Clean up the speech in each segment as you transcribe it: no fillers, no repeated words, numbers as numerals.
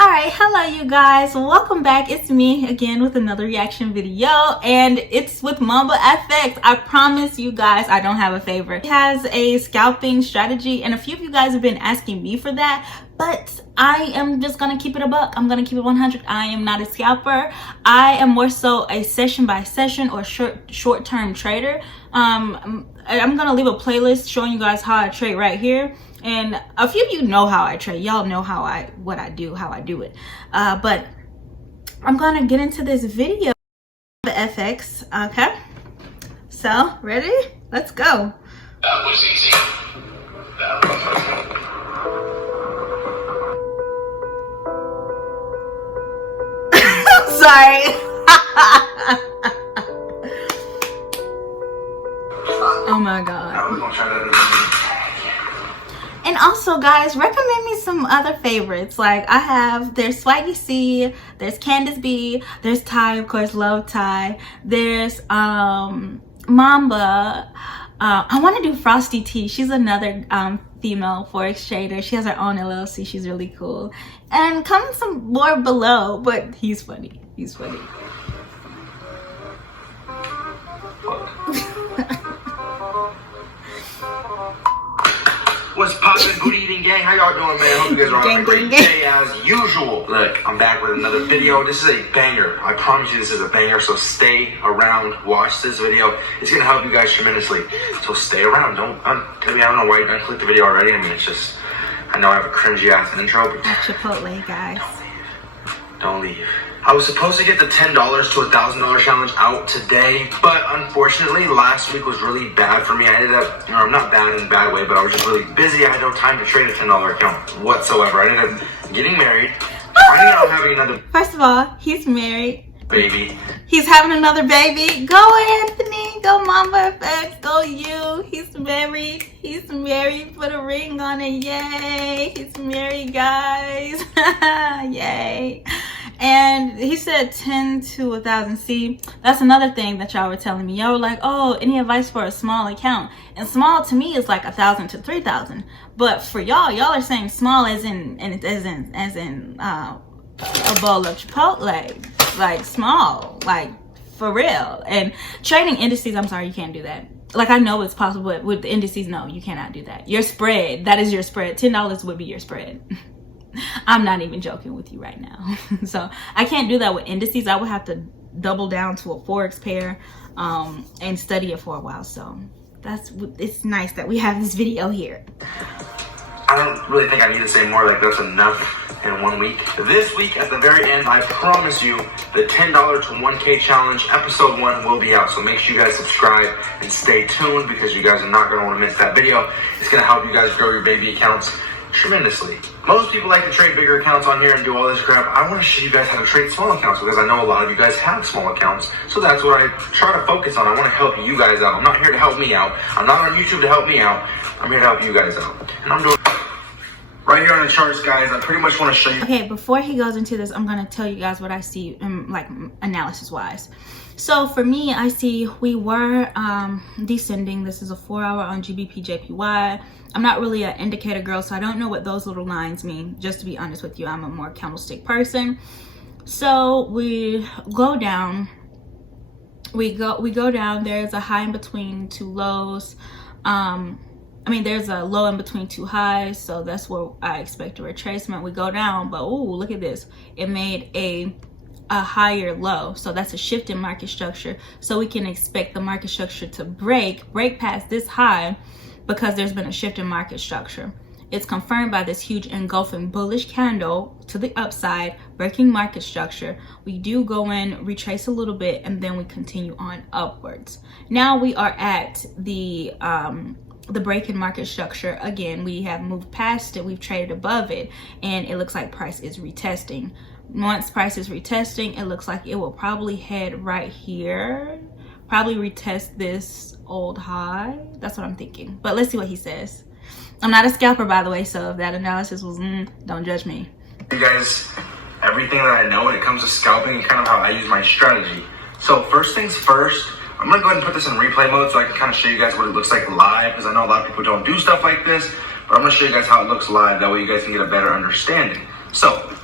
Alright, hello you guys, welcome back. It's me again with another reaction video, and it's with Mamba FX. I promise you guys I don't have a favorite. He has a scalping strategy, and a few of you guys have been asking me for that, but I am just gonna keep it a buck. I'm gonna keep it 100. I am not a scalper. I am more so a session by session or short-term trader. I'm gonna leave a playlist showing you guys how I trade right here. And a few of you know how I trade. Y'all know how I do it. But I'm gonna get into this video. FX, okay? So, ready? Let's go. That was easy. That was Sorry. Oh my god. I was gonna try that again. And also, guys, recommend me some other favorites. Like, there's Swaggy C, there's Candace B, there's Ty, of course, love Ty. There's Mamba. I want to do Frosty T. She's another female Forex trader. She has her own LLC. She's really cool. And comment some more below, but he's funny. He's funny. What's poppin', booty eating gang? How y'all doing, man? Hope you guys are having a great day as usual. Look, I'm back with another video. This is a banger. I promise you this is a banger, so stay around, watch this video. It's gonna help you guys tremendously. So stay around. Tell me, I don't know why you didn't click the video already. I mean, it's just, I know I have a cringy ass intro, but Chipotle, guys. Don't leave. I was supposed to get the $10 to $1,000 challenge out today, but unfortunately last week was really bad for me. I ended up, not bad in a bad way, but I was just really busy. I had no time to trade a $10 account whatsoever. I ended up getting married, finding out I'm having another First of all, he's married. baby. He's having another baby. Go Anthony, go Mamba FX, go you. He's married. He's married. Put a ring on it. Yay. He's married, guys. Yay. And he said 10 to 1,000. See, that's another thing that y'all were telling me. Y'all were like, oh, any advice for a small account? And small to me is like 1,000 to 3,000. But for y'all are saying small as in a bowl of Chipotle. Like small, like for real. And trading indices, I'm sorry, you can't do that. Like, I know it's possible, but with the indices, no, you cannot do that. Your spread, that is your spread. $10 would be your spread. I'm not even joking with you right now. So I can't do that with indices. I would have to double down to a Forex pair and study it for a while. So it's nice that we have this video here. I don't really think I need to say more, like that's enough in 1 week. This week at the very end, I promise you, the $10 to 1K challenge episode 1 will be out. So make sure you guys subscribe and stay tuned, because you guys are not going to want to miss that video. It's going to help you guys grow your baby accounts tremendously. Most people like to trade bigger accounts on here and do all this crap. I want to show you guys how to trade small accounts, because I know a lot of you guys have small accounts. So that's what I try to focus on. I want to help you guys out. I'm not here to help me out. I'm not on YouTube to help me out. I'm here to help you guys out. And I'm doing right here on the charts, guys. I pretty much want to show you. Okay, before he goes into this, I'm going to tell you guys what I see like analysis wise. So for me, I see we were descending. This is a 4-hour on GBP JPY. I'm not really an indicator girl, so I don't know what those little lines mean. Just to be honest with you, I'm a more candlestick person. So we go down. We go down. There's a high in between two lows. There's a low in between two highs, so that's where I expect a retracement. We go down, but ooh, look at this. It made a higher low, so that's a shift in market structure. So we can expect the market structure to break past this high, because there's been a shift in market structure. It's confirmed by this huge engulfing bullish candle to the upside, breaking market structure. We do go in, retrace a little bit, and then we continue on upwards. Now we are at the break in market structure. Again, we have moved past it, we've traded above it, and it looks like price is retesting. Once price is retesting, it looks like it will probably head right here, probably retest this old high. That's what I'm thinking, but let's see what he says. I'm not a scalper, by the way, so if that analysis was don't judge me. You guys, everything that I know when it comes to scalping and kind of how I use my strategy. So first things first, I'm gonna go ahead and put this in replay mode so I can kind of show you guys what it looks like live, because I know a lot of people don't do stuff like this, but I'm gonna show you guys how it looks live. That way you guys can get a better understanding. So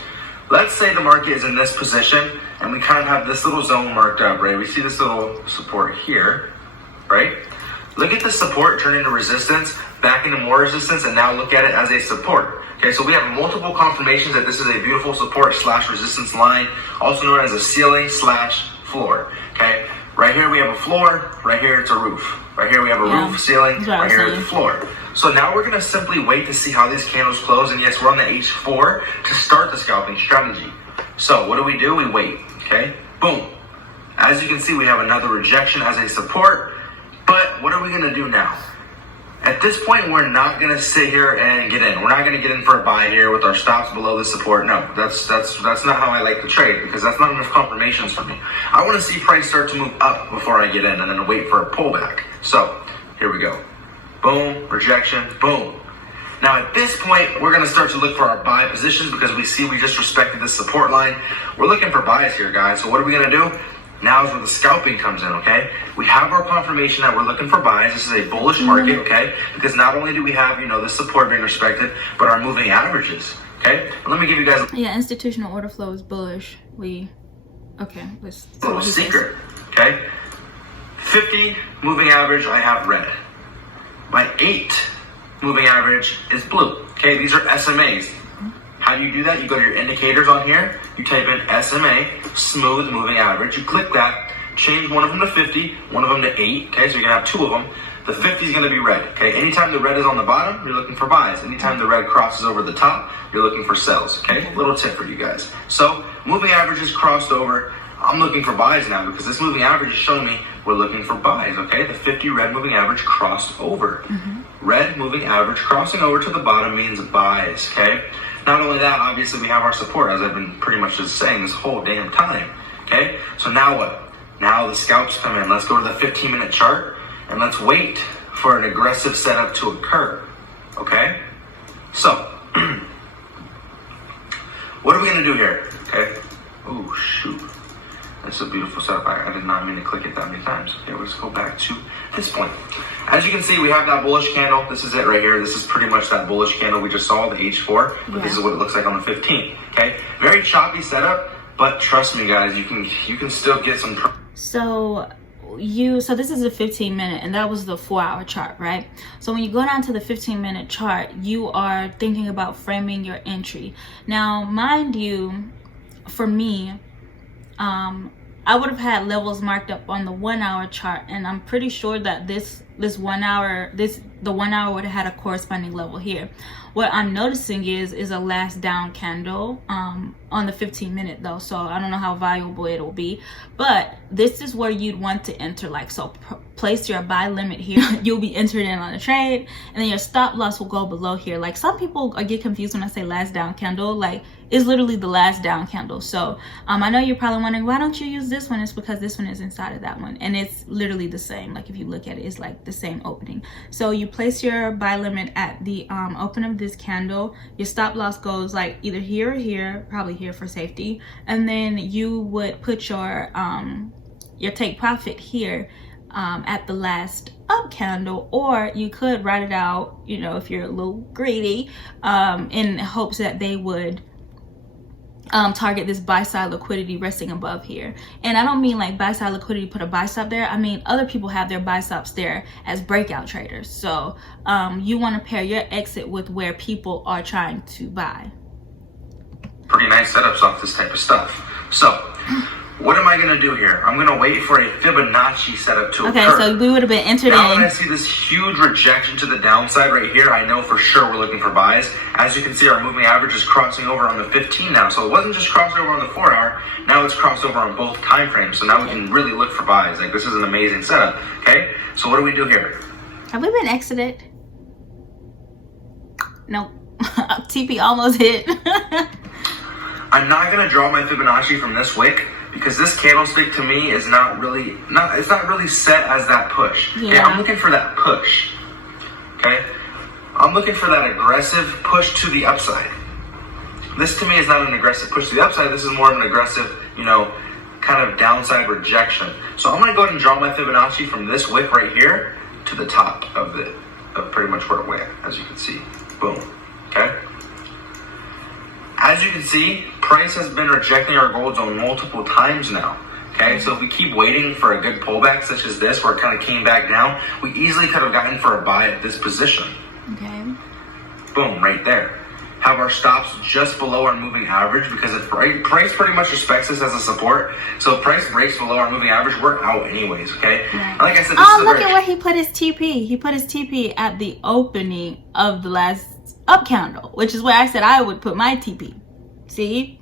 let's say the market is in this position and we kind of have this little zone marked up, right? We see this little support here, right? Look at the support turn into resistance, back into more resistance, and now look at it as a support. Okay, so we have multiple confirmations that this is a beautiful support slash resistance line, also known as a ceiling slash floor. Okay, right here we have a floor, right here it's a roof. Right here we have a roof, ceiling, right here is the floor. So now we're gonna simply wait to see how these candles close, and yes, we're on the H4 to start the scalping strategy. So what do? We wait, okay? Boom. As you can see, we have another rejection as a support, but what are we gonna do now? At this point, we're not gonna sit here and get in. We're not gonna get in for a buy here with our stops below the support. No, that's not how I like to trade, because that's not enough confirmations for me. I wanna see price start to move up before I get in and then wait for a pullback. So here we go. Boom, rejection, boom. Now at this point, we're gonna start to look for our buy positions because we see we just respected this support line. We're looking for buys here, guys. So what are we gonna do? Now is where the scalping comes in, okay? We have our confirmation that we're looking for buys. This is a bullish market, okay? Because not only do we have, this support being respected, but our moving averages, okay? And let me give you guys yeah, institutional order flow is bullish. Okay, let's a little secret, okay? 50 moving average, I have red. My 8 moving average is blue, okay? These are SMAs. How do you do that? You go to your indicators on here, you type in SMA, smooth moving average, you click that, change one of them to 50, one of them to 8, okay? So you're gonna have 2 of them. The 50 is gonna be red, okay? Anytime the red is on the bottom, you're looking for buys. Anytime the red crosses over the top, you're looking for sells, okay? Little tip for you guys. So, moving averages crossed over, I'm looking for buys now because this moving average is showing me we're looking for buys, okay? The 50 red moving average crossed over. Red moving average crossing over to the bottom means buys, okay? Not only that, obviously we have our support, as I've been pretty much just saying this whole damn time, okay? So now what? Now the scalps come in. Let's go to the 15-minute chart and let's wait for an aggressive setup to occur, okay? So, what are we gonna do here, okay? Oh, shoot. That's a beautiful setup. I did not mean to click it that many times. Okay, let's go back to this point. As you can see, we have that bullish candle. This is it right here. This is pretty much that bullish candle we just saw, the H4. But this is what it looks like on the 15th. Okay, very choppy setup, but trust me, guys, you can still get some. So this is a 15-minute, and that was the 4-hour chart, right? So when you go down to the 15-minute chart, you are thinking about framing your entry. Now, mind you, for me, I would have had levels marked up on the 1-hour chart, and I'm pretty sure that the 1 hour would have had a corresponding level here. What I'm noticing is a last down candle on the 15-minute though, so I don't know how valuable it'll be, but this is where you'd want to enter. Like, so place your buy limit here. You'll be entered in on a trade, and then your stop loss will go below here. Like, some people get confused when I say last down candle. Like, it's literally the last down candle. So I know you're probably wondering, why don't you use this one? It's because this one is inside of that one, and it's literally the same. Like, if you look at it, it's like the same opening. So you place your buy limit at the open of this candle. Your stop loss goes like either here or here, probably here for safety, and then you would put your take profit here at the last up candle, or you could write it out, if you're a little greedy, in hopes that they would target this buy side liquidity resting above here. And I don't mean like buy side liquidity, put a buy stop there. I mean, other people have their buy stops there as breakout traders. So you want to pair your exit with where people are trying to buy. Pretty nice setups off this type of stuff. So what am I going to do here? I'm going to wait for a Fibonacci setup to occur. Okay, so we would have been entered now in. When I see this huge rejection to the downside right here, I know for sure we're looking for buys. As you can see, our moving average is crossing over on the 15 now. So it wasn't just crossed over on the 4-hour. Now it's crossed over on both time frames. So now we can really look for buys. Like, this is an amazing setup. Okay, so what do we do here? Have we been exited? Nope. TP almost hit. I'm not going to draw my Fibonacci from this wick, because this candlestick to me is not really set as that push. Yeah. Okay, I'm looking for that push. Okay, I'm looking for that aggressive push to the upside. This to me is not an aggressive push to the upside. This is more of an aggressive, kind of downside rejection. So I'm going to go ahead and draw my Fibonacci from this wick right here to the top of pretty much where it went, as you can see. Boom. Okay. As you can see, price has been rejecting our gold zone multiple times now. Okay, so if we keep waiting for a good pullback such as this, where it kind of came back down, we easily could have gotten for a buy at this position. Okay. Boom, right there. Have our stops just below our moving average, because if price pretty much respects us as a support. So if price breaks below our moving average, we're out anyways, okay? Right. Like I said, oh, look at where he put his TP. He put his TP at the opening of the last up candle, which is where I said I would put my TP. See?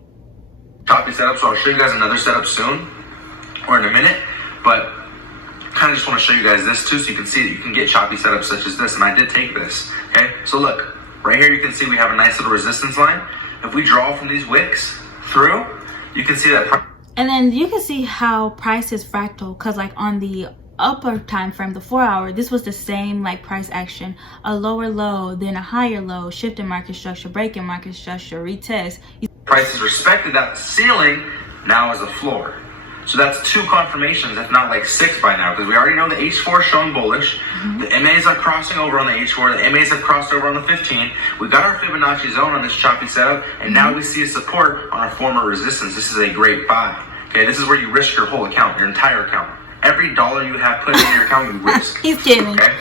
Choppy setup, so I'll show you guys another setup soon, or in a minute, but kind of just want to show you guys this too, so you can see that you can get choppy setups such as this, and I did take this, okay? So look, right here you can see we have a nice little resistance line. If we draw from these wicks through, you can see that. And then you can see how price is fractal, because like on the upper time frame, the 4 hour, this was the same like price action, a lower low, then a higher low, shift in market structure, break in market structure, retest. Price has respected that ceiling now as a floor. So that's 2 confirmations, if not like 6 by now, because we already know the H4 is showing bullish. The MAs are crossing over on the H4. The MAs have crossed over on the 15. We got our Fibonacci zone on this choppy setup, and now we see a support on our former resistance. This is a great buy. Okay, this is where you risk your whole account, your entire account. Every dollar you have put into your account, you risk. He's kidding. Okay?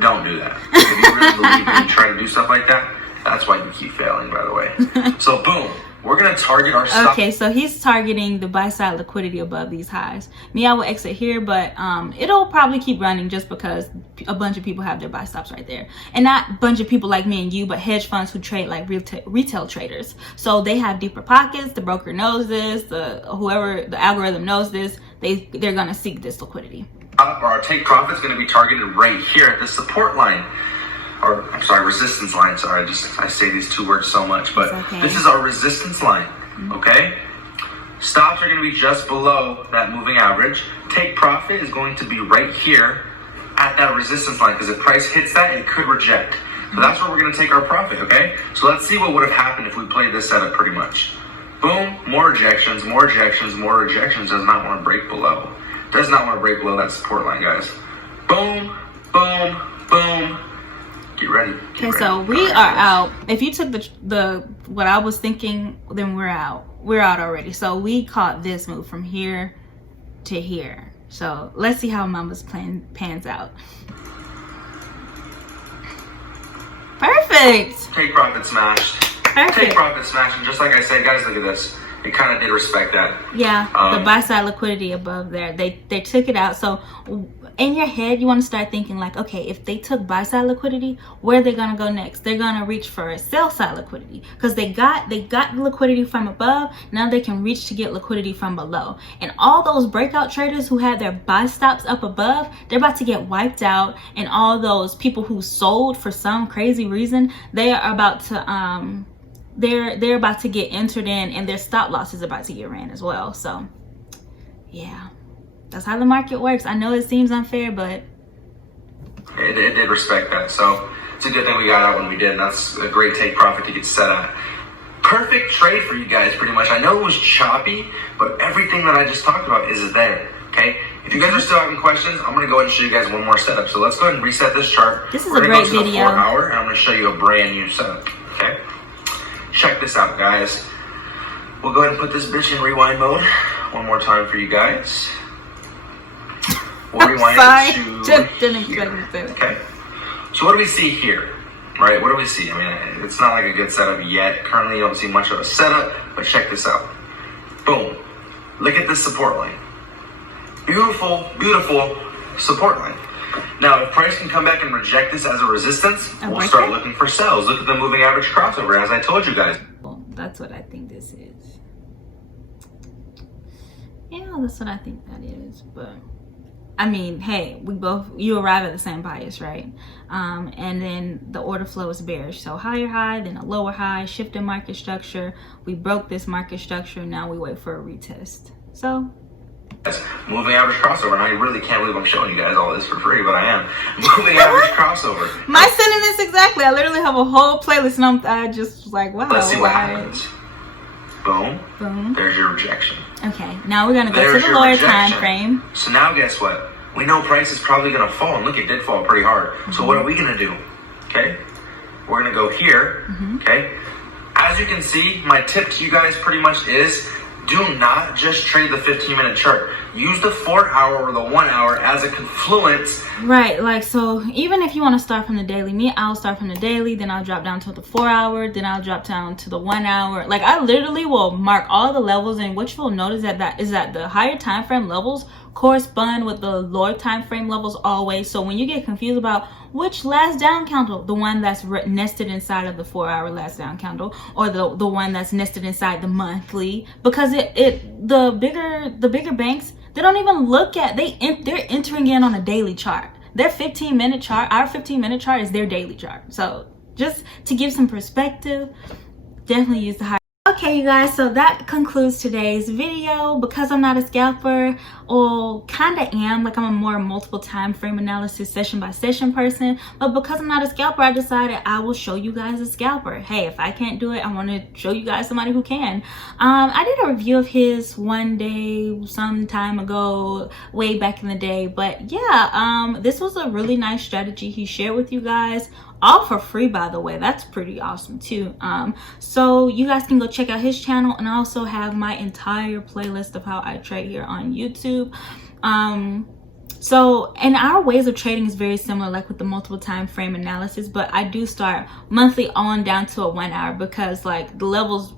Don't do that. If you really believe and you try to do stuff like that, that's why you keep failing, by the way. So boom. We're going to target our stop. Okay, so he's targeting the buy side liquidity above these highs. Me, I will exit here, but it'll probably keep running just because a bunch of people have their buy stops right there. And not a bunch of people like me and you, but hedge funds who trade like retail traders. So they have deeper pockets. The broker knows this. Whoever, the algorithm knows this. They're going to seek this liquidity. Our take profit is going to be targeted right here at the support line. Or, I'm sorry, resistance line. Sorry, I say these 2 words so much, but okay. This is our resistance line, okay? Stops are going to be just below that moving average. Take profit is going to be right here at that resistance line, because if price hits that, it could reject. So that's where we're going to take our profit, okay? So let's see what would have happened if we played this setup pretty much. Boom, more rejections, more rejections, more rejections. Does not want to break below. Does not want to break below that support line, guys. Boom, boom, boom. Get ready. Okay, so we are out. If you took the what I was thinking, then we're out. We're out already. So we caught this move from here to here. So let's see how Mamba's plan pans out. Perfect. Take profit smashed. Perfect. Take profit smashed. And just like I said, guys, look at this. It kind of did respect that. Yeah, the buy side liquidity above there. They took it out. So in your head, you want to start thinking like, okay, if they took buy side liquidity, where are they gonna go next? They're gonna reach for a sell side liquidity, because they got the liquidity from above. Now they can reach to get liquidity from below. And all those breakout traders who had their buy stops up above, they're about to get wiped out. And all those people who sold for some crazy reason, they are about to they're about to get entered in, and their stop loss is about to get ran as well. So yeah, that's how the market works. I know it seems unfair, but it did respect that. So it's a good thing we got out when we did, and that's a great take profit to get set at. Perfect trade for you guys, pretty much. I know it was choppy, but everything that I just talked about is there. Okay, if you guys are still having questions, I'm going to go ahead and show you guys one more setup. So let's go ahead and reset this chart. This is a great video. We're going to go to the 4 hour, and I'm going to show you a brand new setup. Okay, check this out, guys. We'll go ahead and put this bitch in rewind mode one more time for you guys. We'll rewind it to just didn't expect me to say that. Okay, so what do we see here? Right, what do we see? I mean, it's not like a good setup yet. Currently, you don't see much of a setup, but check this out. Boom. Look at this support line. Beautiful, beautiful support line. Now, if price can come back and reject this as a resistance, we'll start looking for sells. Look at the moving average crossover, as I told you guys. Well, that's what I think this is. Yeah, that's what I think that is. But I mean, hey, you arrive at the same bias, right? And then the order flow is bearish. So higher high, then a lower high, shift in market structure. We broke this market structure. Now we wait for a retest. So moving average crossover, and I really can't believe I'm showing you guys all this for free, but I am. Moving average crossover. My sentiments exactly. I literally have a whole playlist, and I just was like, wow. Let's see what happens. Boom. Boom. There's your rejection. Okay, now we're gonna go to the lower time frame. So now guess what? We know price is probably gonna fall, and look, it did fall pretty hard. So what are we gonna do? Okay, we're gonna go here. Okay, As you can see, my tip to you guys pretty much is do not just trade the 15-minute chart. Use the 4-hour or the 1-hour as a confluence. Right, like, so even if you want to start from the daily, I'll start from the daily, then I'll drop down to the 4-hour, then I'll drop down to the 1-hour. Like, I literally will mark all the levels, and what you'll notice is that the higher time frame levels correspond with the lower time frame levels always. So when you get confused about which last down candle, the one that's nested inside of the 4-hour last down candle, or the one that's nested inside the monthly, because the bigger banks, they don't even look at, they're entering in on a daily chart. Their 15-minute chart, our 15-minute chart is their daily chart. So just to give some perspective, definitely use the higher. Okay, you guys, so that concludes today's video. Because I'm not a scalper, or kind of am, like I'm a more multiple time frame analysis session by session person, but because I'm not a scalper, I decided I will show you guys a scalper. Hey, if I can't do it, I want to show you guys somebody who can. I did a review of his one day some time ago, way back in the day, but yeah, this was a really nice strategy he shared with you guys, all for free, by the way. That's pretty awesome too. So you guys can go check out his channel, and I also have my entire playlist of how I trade here on YouTube. So, and our ways of trading is very similar, like with the multiple time frame analysis, but I do start monthly on down to a 1-hour, because like the levels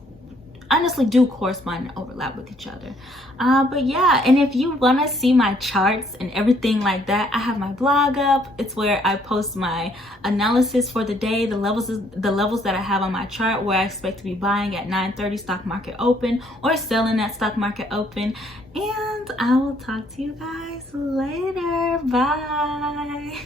honestly do correspond and overlap with each other. But yeah, and if you want to see my charts and everything like that, I have my blog up. It's where I post my analysis for the day, the levels that I have on my chart, where I expect to be buying at 9:30 stock market open, or selling at stock market open. And I will talk to you guys later. Bye.